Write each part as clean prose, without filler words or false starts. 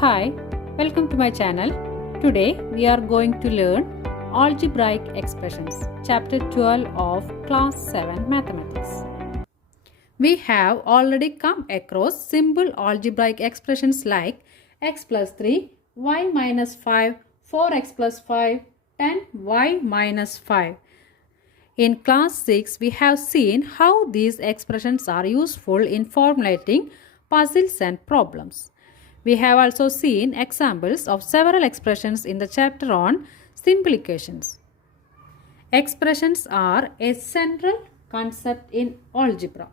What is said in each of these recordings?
Hi, welcome to my channel. Today we are going to learn Algebraic Expressions, Chapter 12 of Class 7 Mathematics. We have already come across simple algebraic expressions like x plus 3, y minus 5, 4x plus 5, 10y minus 5. In Class 6, we have seen how these expressions are useful in formulating puzzles and problems. We have also seen examples of several expressions in the chapter on simplifications. Expressions are a central concept in algebra.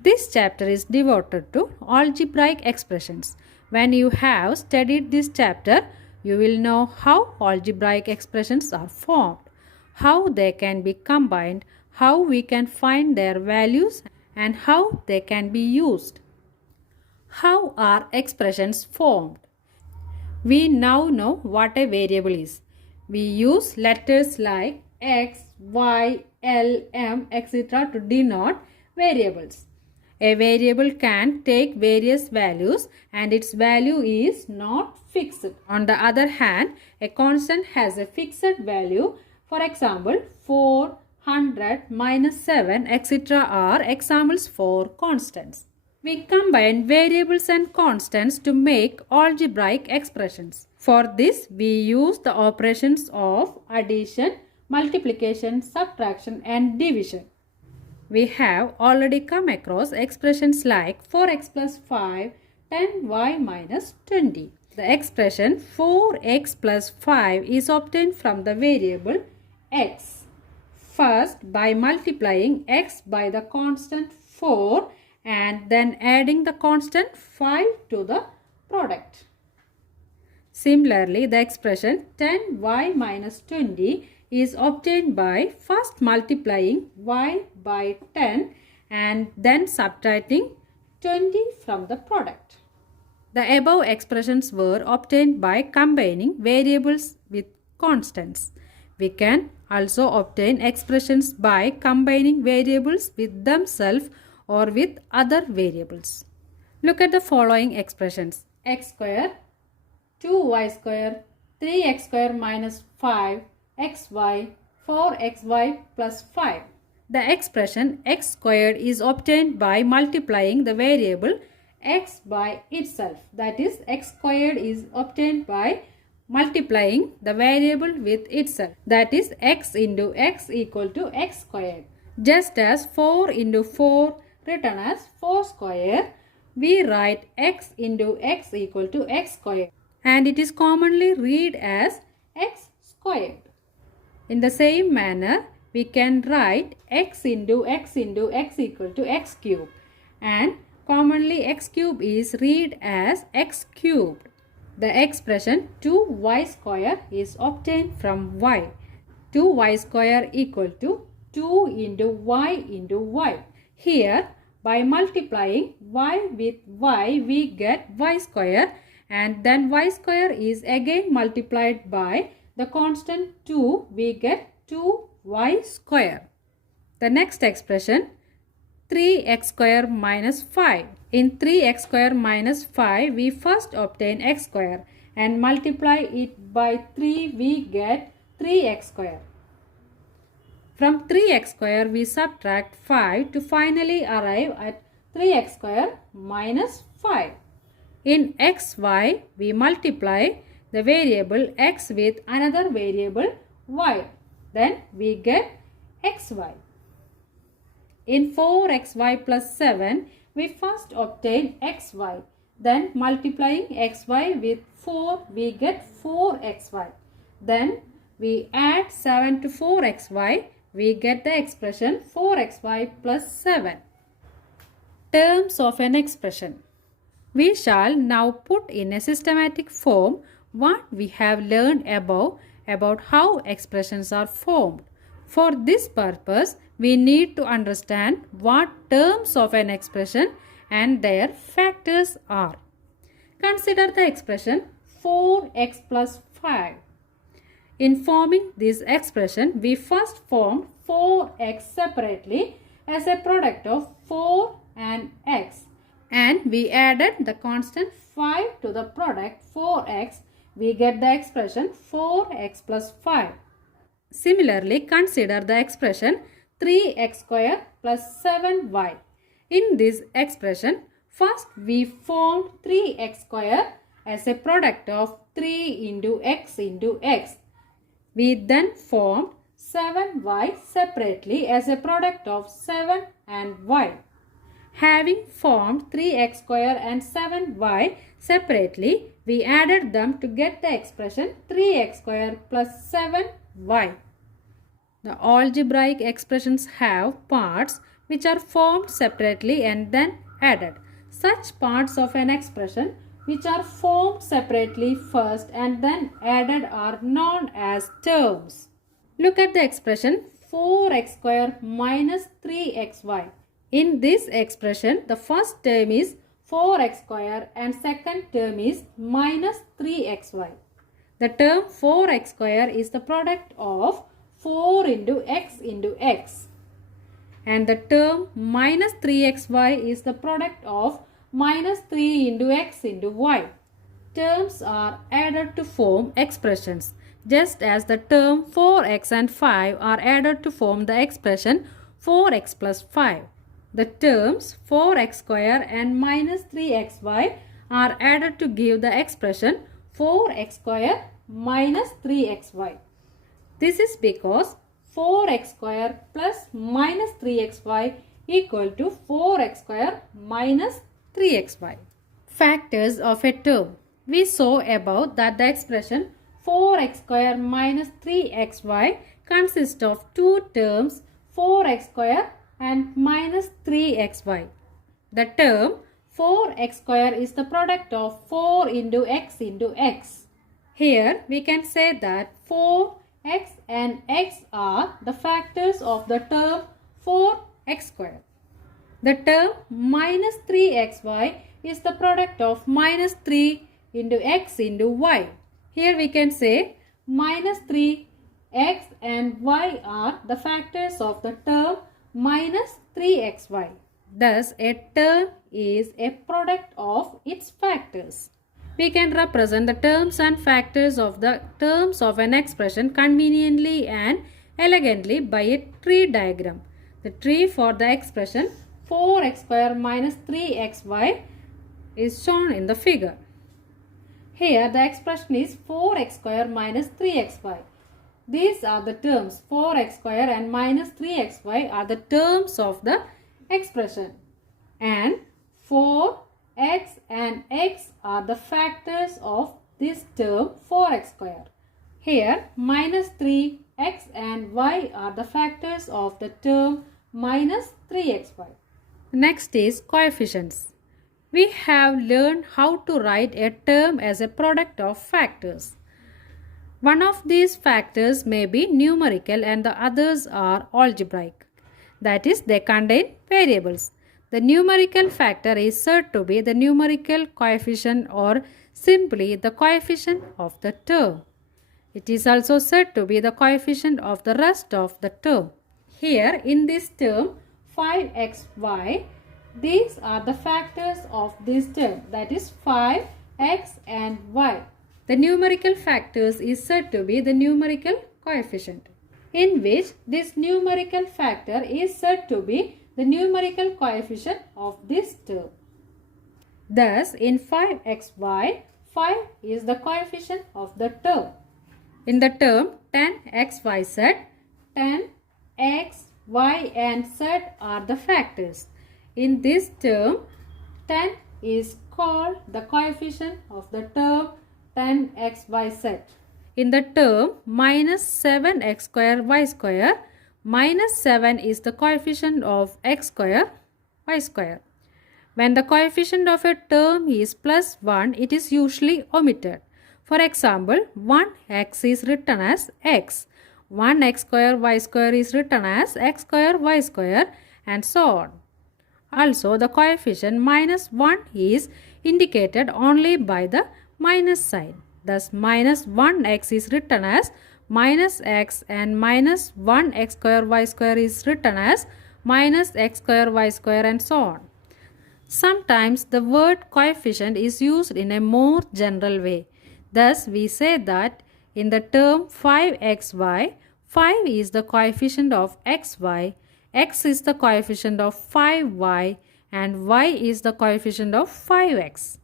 This chapter is devoted to algebraic expressions. When you have studied this chapter, you will know how algebraic expressions are formed, how they can be combined, how we can find their values, and how they can be used. How are expressions formed? We now know what a variable is. We use letters like x, y, l, m, etc. to denote variables. A variable can take various values and its value is not fixed. On the other hand, a constant has a fixed value. For example, 4, 100, minus 7, etc. are examples for constants. We combine variables and constants to make algebraic expressions. For this, we use the operations of addition, multiplication, subtraction, and division. We have already come across expressions like 4x plus 5, 10y minus 20. The expression 4x plus 5 is obtained from the variable x. First, by multiplying x by the constant 4 and then adding the constant 5 to the product. Similarly, the expression 10y minus 20 is obtained by first multiplying y by 10 and then subtracting 20 from the product. The above expressions were obtained by combining variables with constants. We can also obtain expressions by combining variables with themselves or with other variables. Look at the following expressions: x square, 2y square, 3x square minus 5, xy, 4xy plus 5. The expression x squared is obtained by multiplying the variable x by itself. That is, x squared is obtained by multiplying the variable with itself. That is, x into x equal to x squared. Just as 4 into 4 written as 4 square, we write x into x equal to x squared, and it is commonly read as x squared. In the same manner, we can write x into x equal to x cubed, and commonly x cubed is read as x cubed. The expression 2y square is obtained from y. 2y square equal to 2 into y. Here, by multiplying y with y, we get y square, and then y square is again multiplied by the constant 2, we get 2y square. The next expression, 3x square minus 5. In 3x square minus 5, we first obtain x square and multiply it by 3, we get 3x square. From 3x square, we subtract 5 to finally arrive at 3x square minus 5. In xy, we multiply the variable x with another variable y. Then we get xy. In 4xy plus 7, we first obtain xy. Then multiplying xy with 4, we get 4xy. Then we add 7 to 4xy. We get the expression 4xy plus 7. Terms of an expression. We shall now put in a systematic form what we have learned above about how expressions are formed. For this purpose, we need to understand what terms of an expression and their factors are. Consider the expression 4x plus 5. In forming this expression, we first formed 4x separately as a product of 4 and x and we added the constant 5 to the product 4x, we get the expression 4x plus 5. Similarly, consider the expression 3x square plus 7y. In this expression, first we formed 3x square as a product of 3 into x into x. We then formed 7y separately as a product of 7 and y. Having formed 3x square and 7y separately, we added them to get the expression 3x square plus 7y. The algebraic expressions have parts which are formed separately and then added. Such parts of an expression which are formed separately first and then added are known as terms. Look at the expression 4x square minus 3xy. In this expression, the first term is 4x square and second term is minus 3xy. The term 4x square is the product of 4 into x and the term minus 3xy is the product of minus 3 into x into y. Terms are added to form expressions, just as the term 4x and 5 are added to form the expression 4x plus 5. The terms 4x square and minus 3xy are added to give the expression 4x square minus 3xy. This is because 4x square plus minus 3xy equal to 4x square minus 3xy. Factors of a term. We saw above that the expression 4x square minus 3xy consists of two terms 4x square and minus 3xy. The term 4x square is the product of 4 into x. Here we can say that 4x and x are the factors of the term 4x square. The term minus 3xy is the product of minus 3 into x into y. Here we can say minus 3x and y are the factors of the term minus 3xy. Thus, a term is a product of its factors. We can represent the terms and factors of the terms of an expression conveniently and elegantly by a tree diagram. The tree for the expression 4x square minus 3xy is shown in the figure. Here the expression is 4x square minus 3xy. These are the terms 4x square and minus 3xy are the terms of the expression, and 4x and x are the factors of this term 4x square. Here minus 3x and y are the factors of the term minus 3xy. Next is coefficients. We have learned how to write a term as a product of factors. One of these factors may be numerical and the others are algebraic. That is, they contain variables. The numerical factor is said to be the numerical coefficient or simply the coefficient of the term. It is also said to be the coefficient of the rest of the term. Here in this term 5xy, these are the factors of this term, that is 5x and y. The numerical factors is said to be the numerical coefficient, in which this numerical factor is said to be the numerical coefficient of this term. Thus, in 5xy, 5 is the coefficient of the term. In the term 10xyz, 10x, y and z are the factors. In this term, 10 is called the coefficient of the term 10xyz. In the term minus 7x square y square, minus 7 is the coefficient of x square y square. When the coefficient of a term is plus 1, it is usually omitted. For example, 1x is written as x, 1x square y square is written as x square y square, and so on. Also, the coefficient minus 1 is indicated only by the minus sign. Thus, minus 1x is written as minus x and minus 1x square y square is written as minus x square y square, and so on. Sometimes the word coefficient is used in a more general way. Thus, we say that in the term 5xy, 5 is the coefficient of xy, x is the coefficient of 5y, and y is the coefficient of 5x.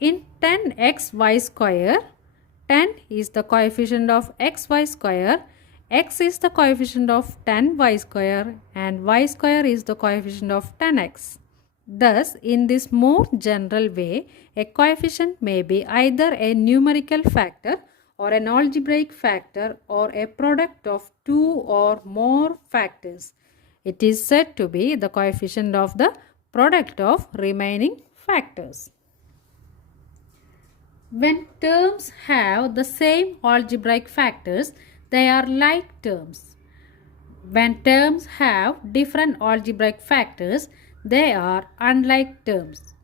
In 10xy square, 10 is the coefficient of xy square, x is the coefficient of 10y square, and y square is the coefficient of 10x. Thus, in this more general way, a coefficient may be either a numerical factor or an algebraic factor or a product of two or more factors. It is said to be the coefficient of the product of remaining factors. When terms have the same algebraic factors, they are like terms. When terms have different algebraic factors, they are unlike terms.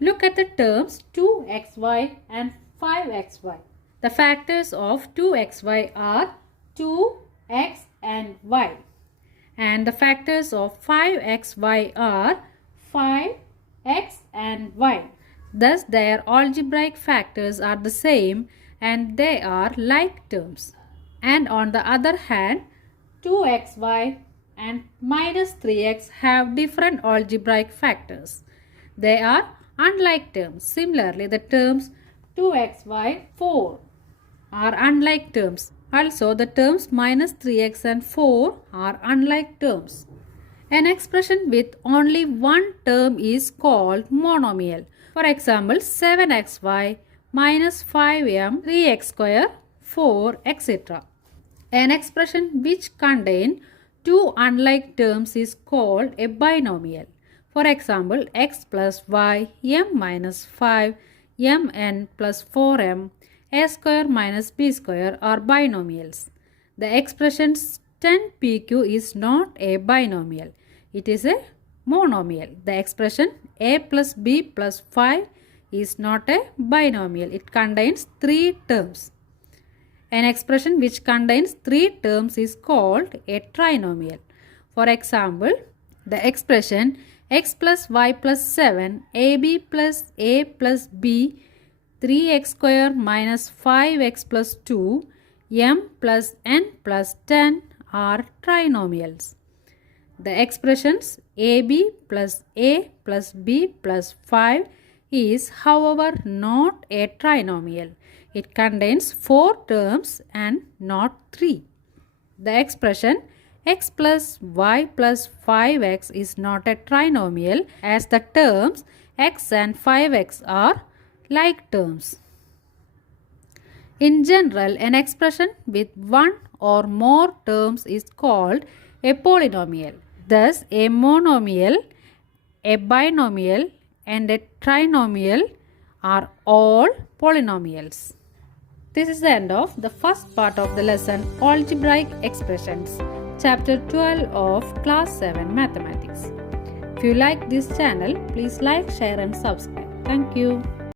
Look at the terms 2xy and 5xy. The factors of 2xy are 2x and y. And the factors of 5xy are 5x and y. Thus, their algebraic factors are the same and they are like terms. And on the other hand, 2xy and minus 3x have different algebraic factors. They are unlike terms. Similarly, the terms 2xy, 4 are unlike terms. Also, the terms minus 3x and 4 are unlike terms. An expression with only one term is called monomial. For example, 7xy minus 5m, 3x square, 4, etc. An expression which contains two unlike terms is called a binomial. For example, x plus y, m minus 5, mn plus 4m, a square minus b square are binomials. The expression 10pq is not a binomial. It is a monomial. The expression a plus b plus 5 is not a binomial. It contains three terms. An expression which contains three terms is called a trinomial. For example, the expression x plus y plus 7, ab plus a plus b, 3x square minus 5x plus 2, m plus n plus 10 are trinomials. The expressions ab plus a plus b plus 5 is, however, not a trinomial. It contains 4 terms and not 3. The expression x plus y plus 5x is not a trinomial as the terms x and 5x are like terms. In general, an expression with one or more terms is called a polynomial. Thus, a monomial, a binomial, and a trinomial are all polynomials. This is the end of the first part of the lesson Algebraic Expressions, Chapter 12 of Class 7 Mathematics. If you like this channel, please like, share and subscribe. Thank you.